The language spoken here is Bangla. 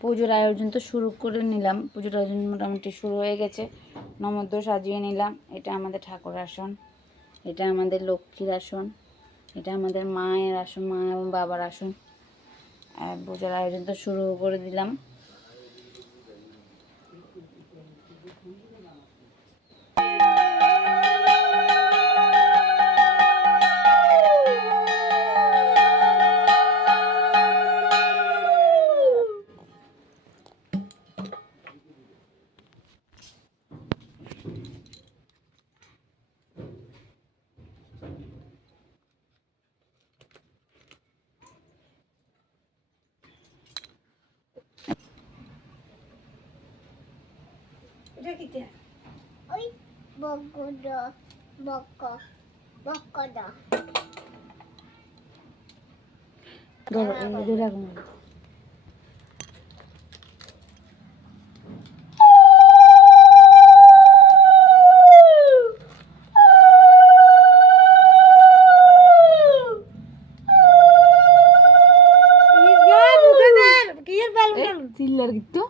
পুজোর আয়োজন তো শুরু করে নিলাম। পুজোর আয়োজন মোটামুটি শুরু হয়ে গেছে। নমদ্য সাজিয়ে নিলাম। এটা আমাদের ঠাকুর আসন, এটা আমাদের লক্ষ্মীর আসন, এটা আমাদের মায়ের আসন, মা এবং বাবার আসন। আর পুজোর আয়োজন তো শুরু করে দিলাম। ওই বকগুলো বকটা চিল্লার কিন্তু